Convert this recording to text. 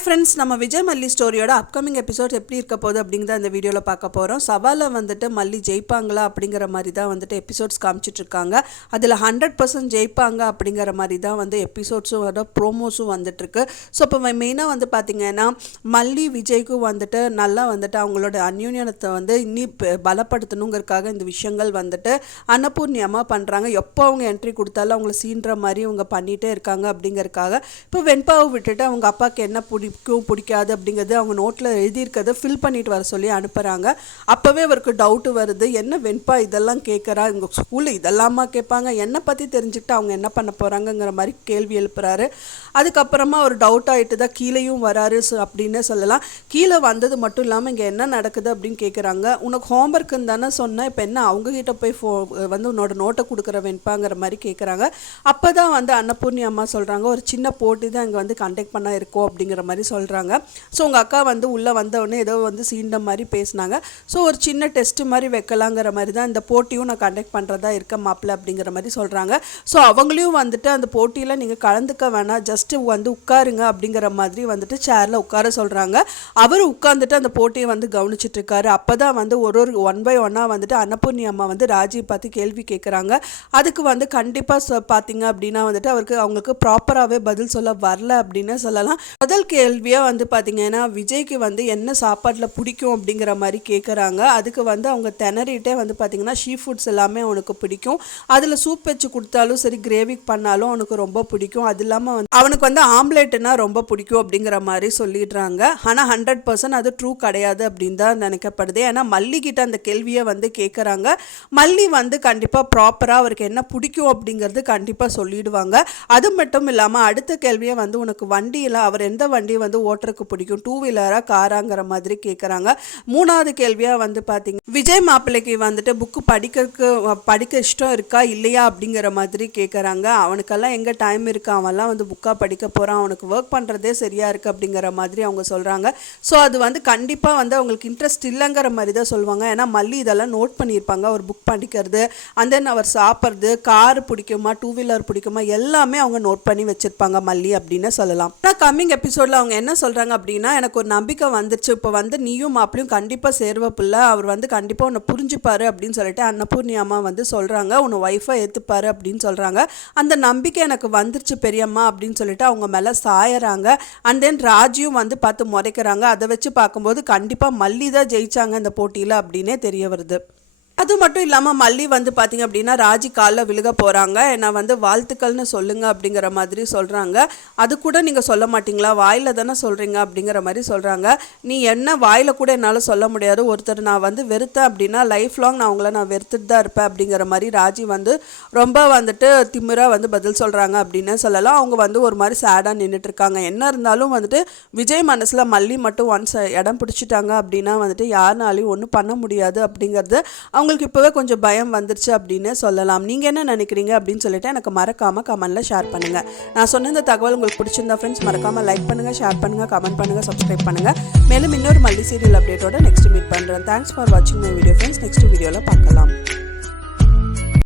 Hi friends நம்ம விஜய் மல்லி ஸ்டோரியோட upcoming episode எப்படி இருக்க போகுது அப்படிங்கிறத இந்த வீடியோவில் பார்க்க போகிறோம் சவாலில் வந்துட்டு மல்லி ஜெயிப்பாங்களா அப்படிங்கிற மாதிரி தான் வந்துட்டு எபிசோட்ஸ் காமிச்சிட்ருக்காங்க அதில் ஹண்ட்ரட் பர்சன்ட் ஜெயிப்பாங்க அப்படிங்கிற மாதிரி தான் வந்து எபிசோட்ஸும் வர ப்ரோமோஸும் வந்துட்டுருக்கு ஸோ இப்போ மெயினாக வந்து பார்த்திங்கன்னா மல்லி விஜய்க்கும் வந்துட்டு நல்லா வந்துட்டு அவங்களோட அந்யூன்யத்தை வந்து இன்னி பலப்படுத்தணுங்கிறதுக்காக இந்த விஷயங்கள் வந்துட்டு அன்னபூர்ணியமாக பண்ணுறாங்க எப்போ அவங்க என்ட்ரி கொடுத்தாலும் அவங்கள சீன்ற மாதிரி அவங்க பண்ணிகிட்டே இருக்காங்க அப்படிங்கறதுக்காக. இப்போ வெண்பாவை விட்டுட்டு அவங்க அப்பாவுக்கு என்ன பிடிக்கும் பிடிக்காது அப்படிங்கிறது அவங்க நோட்டில் எழுதியிருக்கிறத ஃபில் பண்ணிட்டு வர சொல்லி அனுப்புகிறாங்க அப்போவே அவருக்கு டவுட்டு வருது. என்ன வெண்பா இதெல்லாம் கேட்குறா இவங்க ஸ்கூலில் இதெல்லாமா கேட்பாங்க? என்னை பற்றி தெரிஞ்சுக்கிட்டு அவங்க என்ன பண்ண போகிறாங்கங்கிற மாதிரி கேள்வி எழுப்புறாரு. அதுக்கப்புறமா ஒரு டவுட் ஆகிட்டு தான் கீழேயும் வராரு. அப்படின்னு சொல்லலாம். கீழே வந்தது மட்டும் இல்லாமல் இங்கே என்ன நடக்குது அப்படின்னு கேட்குறாங்க உனக்கு ஹோம்ஒர்க்குன்னு தானே சொன்னேன். இப்போ என்ன அவங்ககிட்ட போய் ஃபோ வந்து உன்னோட நோட்டை கொடுக்குற வெண்பாங்கிற மாதிரி கேட்குறாங்க அப்போ தான் வந்து அன்னபூர்ணி அம்மா சொல்கிறாங்க ஒரு சின்ன போட்டி தான் இங்கே வந்து கண்டக்ட் பண்ண இருக்கோம் அப்படிங்கிற மாதிரி சொல்கிறாங்க ஸோ உங்கள் அக்கா வந்து உள்ளே வந்தவுடனே ஏதோ வந்து சீண்ட மாதிரி பேசினாங்க. ஸோ ஒரு சின்ன டெஸ்ட் மாதிரி வைக்கலாங்கிற மாதிரி தான் இந்த போட்டியும் நான் கண்டக்ட் பண்ணுறதா இருக்க மாப்பிள்ள அப்படிங்கிற மாதிரி சொல்கிறாங்க ஸோ அவங்களையும் வந்துட்டு அந்த போட்டியில் நீங்கள் கலந்துக்க வேணாம். ஜஸ்ட்டு வந்து உட்காருங்க அப்படிங்கிற மாதிரி வந்துட்டு சேரில் உட்கார சொல்கிறாங்க அவர் உட்காந்துட்டு அந்த போட்டியை வந்து கவனிச்சிட்ருக்காரு. அப்போ தான் வந்து ஒரு ஒரு ஒன் பை ஒன்னாக வந்துட்டு அன்னபூர்ணி அம்மா வந்து ராஜீவ் பார்த்து கேள்வி கேட்குறாங்க அதுக்கு வந்து கண்டிப்பாக பார்த்தீங்க அப்படின்னா வந்துட்டு அவருக்கு அவங்களுக்கு ப்ராப்பராகவே பதில் சொல்ல வரல அப்படின்னு சொல்லலாம். முதல் கேள்வியாக வந்து பார்த்தீங்கன்னா விஜய்க்கு வந்து என்ன சாப்பாட்டில் பிடிக்கும் அப்படிங்கிற மாதிரி கேட்குறாங்க அதுக்கு வந்து அவங்க திணறிட்டே வந்து பார்த்தீங்கன்னா ஷீ ஃபுட்ஸ் எல்லாமே அவனுக்கு பிடிக்கும். அதில் சூப் வச்சு கொடுத்தாலும் சரி கிரேவி பண்ணாலும் அவனுக்கு ரொம்ப பிடிக்கும். அது இல்லாமல் வந்து அவனுக்கு வந்து ஆம்லேட்னா ரொம்ப பிடிக்கும் அப்படிங்கிற மாதிரி சொல்லிடுறாங்க. ஆனால் ஹண்ட்ரட் பர்சன்ட் அது ட்ரூ கிடையாது அப்படின்னு தான் நினைக்கப்படுது. ஏன்னா மல்லிகிட்ட அந்த கேள்வியை வந்து கேட்குறாங்க மல்லி வந்து கண்டிப்பாக ப்ராப்பராக அவருக்கு என்ன பிடிக்கும் அப்படிங்கிறது கண்டிப்பாக சொல்லிடுவாங்க. அது மட்டும் இல்லாமல் அடுத்த கேள்வியை வந்து உனக்கு வண்டியில் அவர் எந்த வண்டி வந்து ஓட்டுறதுக்கு பிடிக்கும். டூ வீலராக காராங்கிற மாதிரி கேட்குறாங்க மூணாவது கேள்வியாக வந்து பார்த்தீங்க விஜய் மாப்பிள்ளைக்கு வந்துட்டு புக்கு படிக்கிறதுக்கு படிக்க இஷ்டம் இருக்கா இல்லையா அப்படிங்கிற மாதிரி கேட்குறாங்க அவனுக்கெல்லாம் எங்கே டைம் இருக்கு? அவன்லாம் வந்து புக்காக படிக்க போகிறான் அவனுக்கு ஒர்க் பண்ணுறதே சரியாக இருக்குது அப்படிங்கிற மாதிரி அவங்க சொல்கிறாங்க ஸோ அது வந்து கண்டிப்பாக வந்து அவங்களுக்கு இன்ட்ரெஸ்ட் இல்லைங்கிற மாதிரி தான் சொல்லுவாங்க. ஏன்னா மல்லி இதெல்லாம் நோட் பண்ணியிருப்பாங்க. அவர் புக் படிக்கிறது அண்ட் தென் அவர் சாப்பிட்றது கார் பிடிக்குமா டூ வீலர் பிடிக்குமா எல்லாமே அவங்க நோட் பண்ணி வச்சுருப்பாங்க மல்லி அப்படின்னு சொல்லலாம். ஆனால் கம்மிங் எபிசோடில் அவங்க என்ன சொல்கிறாங்க அப்படின்னா எனக்கு ஒரு நம்பிக்கை வந்துருச்சு. இப்போ வந்து நீயும் மாப்பிளையும் கண்டிப்பாக சேர்வ பிள்ளை. அவர் வந்து கண்டிப்பாக உன்னை புரிஞ்சுப்பார் அப்படின்னு சொல்லிட்டு அன்னபூர்ணி அம்மா வந்து சொல்கிறாங்க உன்னை ஒய்ஃபை ஏற்றுப்பாரு அப்படின்னு சொல்கிறாங்க அந்த நம்பிக்கை எனக்கு வந்துருச்சு பெரியம்மா அப்படின்னு சொல்லிட்டு அவங்க மேலே சாயறாங்க. அண்ட் தென் ராஜியும் வந்து பார்த்து முறைக்கிறாங்க. அதை வச்சு பார்க்கும்போது கண்டிப்பாக மல்லி தான் ஜெயிச்சாங்க இந்த போட்டியில் அப்படின்னே தெரிய வருது. அது மட்டும் இல்லாமல் மல்லி வந்து பார்த்தீங்க அப்படின்னா ராஜி காலில் விழுக போகிறாங்க ஏன்னா வந்து வாழ்த்துக்கள்னு சொல்லுங்க அப்படிங்கிற மாதிரி சொல்கிறாங்க அது கூட நீங்கள் சொல்ல மாட்டீங்களா? வாயில் தானே சொல்கிறீங்க அப்படிங்கிற மாதிரி சொல்கிறாங்க நீ என்ன வாயில் கூட என்னால் சொல்ல முடியாது. ஒருத்தர் நான் வந்து வெறுத்தேன் அப்படின்னா லைஃப் லாங் நான் அவங்கள நான் வெறுத்துட்டு தான் இருப்பேன் அப்படிங்கிற மாதிரி ராஜி வந்து ரொம்ப வந்துட்டு திமிராக வந்து பதில் சொல்கிறாங்க அப்படின்னு சொல்லலாம். அவங்க வந்து ஒரு மாதிரி சேடாக நின்றுட்டு இருக்காங்க. என்ன இருந்தாலும் வந்துட்டு விஜய் மனசில் மல்லி மட்டும் ஒன்ஸ் இடம் பிடிச்சிட்டாங்க அப்படின்னா வந்துட்டு யாருனாலையும் ஒன்றும் பண்ண முடியாது அப்படிங்கிறது அவங்க உங்களுக்கு இப்போவே கொஞ்சம் பயம் வந்துருச்சு அப்படின்னு சொல்லலாம். நீங்கள் என்ன நினைக்கிறீங்க அப்படின்னு சொல்லிட்டு எனக்கு மறக்காமல் கமெண்ட்டில் ஷேர் பண்ணுங்கள் நான் சொன்ன இந்த தகவல் உங்களுக்கு பிடிச்சிருந்தா ஃப்ரெண்ட்ஸ் மறக்காமல் லைக் பண்ணுங்கள் ஷேர் பண்ணுங்கள் கமெண்ட் பண்ணுங்கள் சப்ஸ்கிரைப் பண்ணுங்கள் மேலும் இன்னொரு மல்டி சீரியல் அப்டேட்டோட நெக்ஸ்ட் மீட் பண்ணுறேன் தேங்க்ஸ் ஃபார் வாட்சிங் மை வீடியோ ஃப்ரெண்ட்ஸ் நெக்ஸ்ட் வீடியோவில் பார்க்கலாம்.